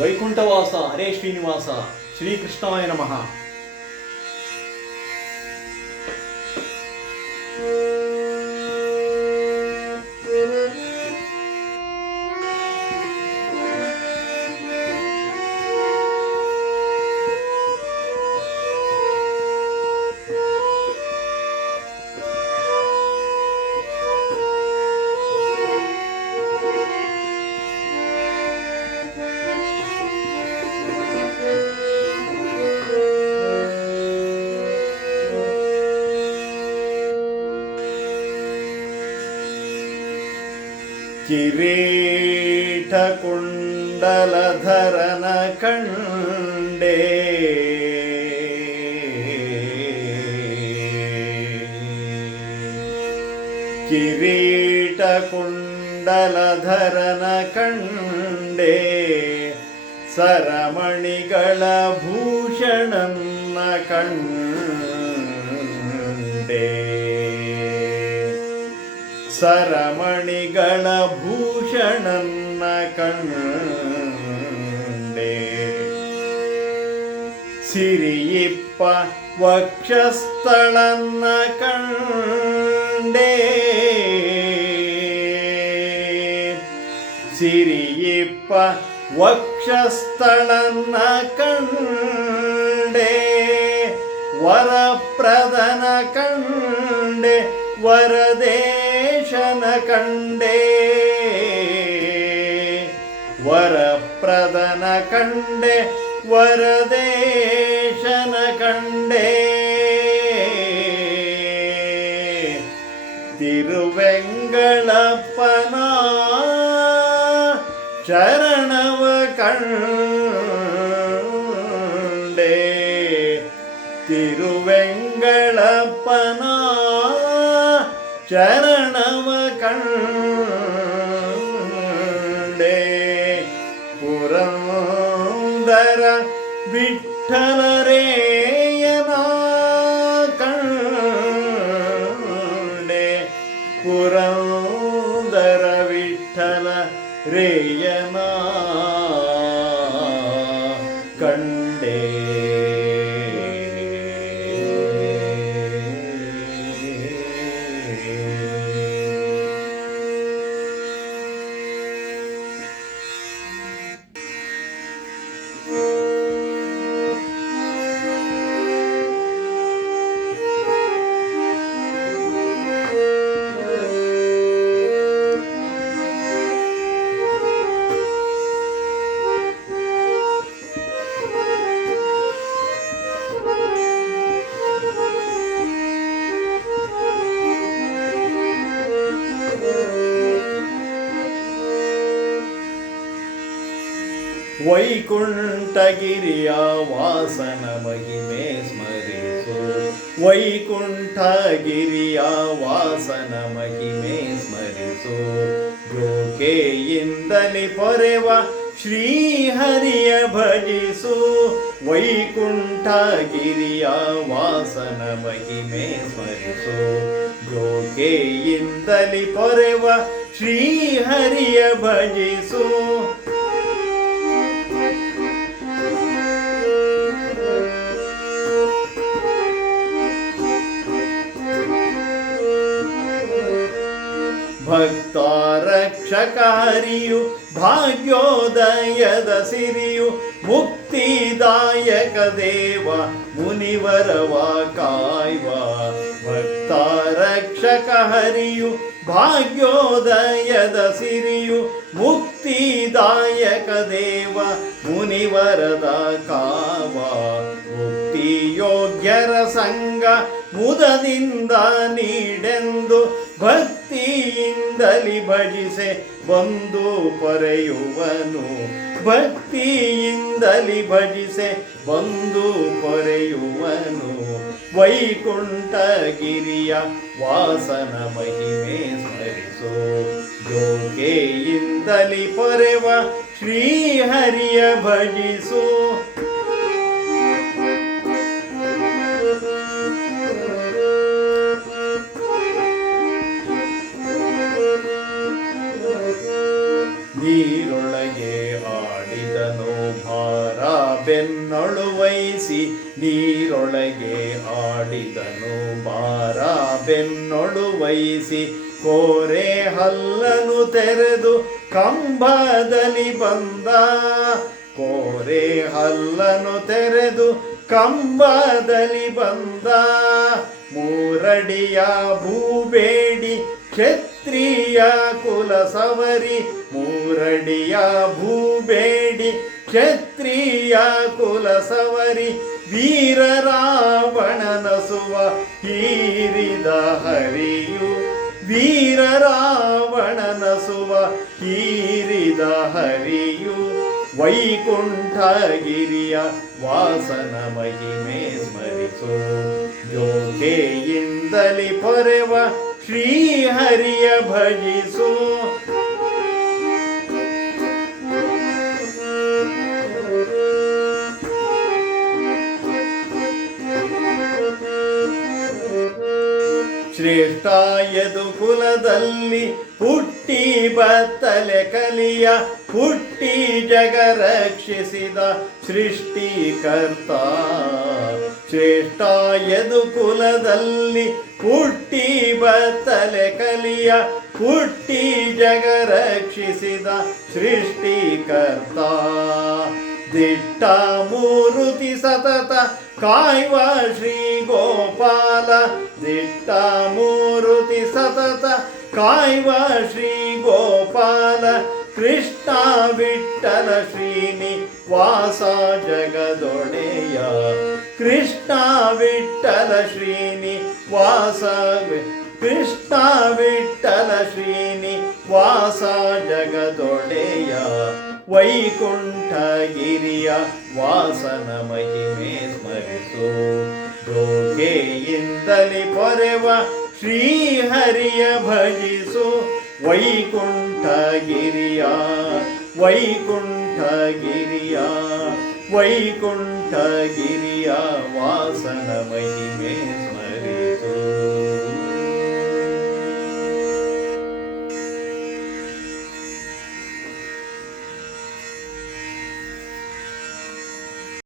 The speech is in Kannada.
ವೈಕುಂಠವಾಸ ಹರೇ ಶ್ರೀನಿವಾಸ ಶ್ರೀಕೃಷ್ಣಾಯ ನಮಃ. ಕಿರೀಟ ಕುಂಡಲಧರನ ಕಂಡೆ, ಕಿರೀಟ ಕುಂಡಲಧರನ ಕಂಡೆ, ಸರಮಣಿಗಳ ಭೂಷಣನ್ನ ಕಂಡೆ, ಸರಮಣಿಗಳ ಭೂಷಣನ್ನ ಕಂಡೆ, ಸಿರಿಯಿಪ್ಪ ವಕ್ಷಸ್ಥಳನ್ನ ಕಂಡೆ, ಸಿರಿಯಿಪ್ಪ ವಕ್ಷಸ್ಥಳನ್ನ ಕಂಡೆ, ವರಪ್ರದನ ಕಂಡೆ, ವರದೇಶನ ಕಂಡೆ, ವರಪ್ರದನ ಕಂಡೆ, ವರದೇಶನ ಕಂಡೆ, ತಿರುವೆಂಗಳಪ್ಪನ ಚರಣವ ಕಂಡೆ, ತಿರುವೆಂಗಳಪ್ಪನ ಚರಣವ ಕಂಡೆ, ಪುರಂದರ ವಿಠ್ಠಲರೇಯನ ಕಂಡೆ, ಪುರಂದರ ವಿಠ್ಠಲ ರೇಯನ ಕಂಡೆ. ವೈಕುಂಠಗಿರಿಯ ವಾಸನ ಮಹಿಮೆ ಸ್ಮರಿಸು, ವೈಕುಂಠಗಿರಿಯ ವಾಸನ ಮಹಿಮೆ ಸ್ಮರಿಸು, ಜೋಕೆಯಿಂದಲೇ ಪೊರೆವ ಶ್ರೀಹರಿಯ ಭಜಿಸು, ವೈಕುಂಠಗಿರಿಯ ವಾಸನ ಮಹಿಮೆ ಸ್ಮರಿಸು, ಜೋಕೆಯಿಂದಲೇ ಪೊರೆವ ಶ್ರೀಹರಿಯ ಭಜಿಸು, ಭಕ್ತಾರಕ್ಷಕಾರಿಯು ಭಾಗ್ಯೋದಯದ ಸಿರಿಯು, ಮುಕ್ತಿದಾಯಕ ದೇವ ಮುನಿವರವ ಕಾಯ್ವ, ಭಕ್ತಾರಕ್ಷಕ ಹರಿಯು ಭಾಗ್ಯೋದಯದ ಸಿರಿಯು, ಮುಕ್ತಿದಾಯಕ ದೇವ ಮುನಿವರದ ಕಾವ, ಮುಕ್ತಿಯೋಗ್ಯರ ಸಂಗ ಮುದದಿಂದ ನೀಡೆಂದು ಭಕ್ತಿಯಿಂದಲಿ ಭಜಿಸೆ ಬಂದು ಪೊರೆಯುವನು, ಭಕ್ತಿಯಿಂದಲಿ ಭಜಿಸೆ ಬಂದು ಪೊರೆಯುವನು, ವೈಕುಂಠಗಿರಿಯ ವಾಸನ ಮಹಿಮೆ ಸ್ಮರಿಸು, ಜೋಕೆಯಿಂದಲಿ ಪೊರೆವ ಶ್ರೀಹರಿಯ ಭಜಿಸು, ನೀರೊಳಗೆ ಆಡಿದನು ಬೆನ್ನೊಳು ವಹಿಸಿ ನೀರೊಳಗೆ ಆಡಿದನು ಬಾರ ಬೆನ್ನೊಳು ವಹಿಸಿ ಕೋರೆ ಹಲ್ಲನು ತೆರೆದು ಕಂಬದಲ್ಲಿ ಬಂದ ಕೋರೆ ಹಲ್ಲನು ತೆರೆದು ಕಂಬದಲ್ಲಿ ಬಂದ ಮೂರಡಿಯ ಭೂಬೇಡಿ ಕ್ಷತ್ರಿಯ ಕುಲ ಸವರಿ ಮೂರಡಿಯ ಭೂಬೇಡಿ ಕ್ಷತ್ರಿಯ ಕುಲ ಸವರಿ ವೀರ ರಾವಣನಸುವ ಹೀರಿದ ಹರಿಯು ವೀರ ರಾವಣನಸುವ ಹೀರಿದ ಹರಿಯು ವೈಕುಂಠಗಿರಿಯ ವಾಸನ ಮಹಿಮೆ ಸ್ಮರಿಸು ಜೋಕೆಯಿಂದಲಿ ಪೊರೆವ ಶ್ರೀಹರಿಯ ಭಜಿಸು ಶ್ರೇಷ್ಠ ಯದು ಕುಲದಲ್ಲಿ ಹುಟ್ಟಿ ಬತ್ತಲೆ ಕಲಿಯ ಹುಟ್ಟಿ ಜಗ ರಕ್ಷಿಸಿದ ಸೃಷ್ಟಿಕರ್ತ ಶ್ರೇಷ್ಠ ಯದು ಕುಲದಲ್ಲಿ ಹುಟ್ಟಿ ಬತ್ತಲೆ ಕಲಿಯ ಹುಟ್ಟಿ ಜಗ ರಕ್ಷಿಸಿದ ಸೃಷ್ಟಿಕರ್ತ ದಿಟ್ಟ ಮೂರುತಿ ಸತತ ಕಾಯುವ ಶ್ರೀ ಗೋಪಾಲ ದಿಟ್ಟ ಮೂರುತಿ ಸತತ ಕಾಯುವ ಶ್ರೀ ಗೋಪಾಲ ಕೃಷ್ಣ ವಿಠ್ಠಲ ಶ್ರೀನಿ ವಾಸ ಜಗದೊಡೆಯ ಕೃಷ್ಣ ವಿಠ್ಠಲ ಶ್ರೀನಿ ವಾಸ ಕೃಷ್ಣ ವಿಠ್ಠಲ ಶ್ರೀನಿ ವಾಸ ಜಗದೊಡೆಯ ವೈಕುಂಠಗಿರಿಯ ವಾಸನ ಮಹಿಮೆ ಸ್ಮರಿಸು ಜೋಕೆಯಿಂದಲಿ ಪೊರೆವ ಶ್ರೀಹರಿಯ ಭಜಿಸು ವೈಕುಂಠಗಿರಿಯ ವೈಕುಂಠಗಿರಿಯ ವೈಕುಂಠಗಿರಿಯ ವಾಸನ ಮಹಿಮೆ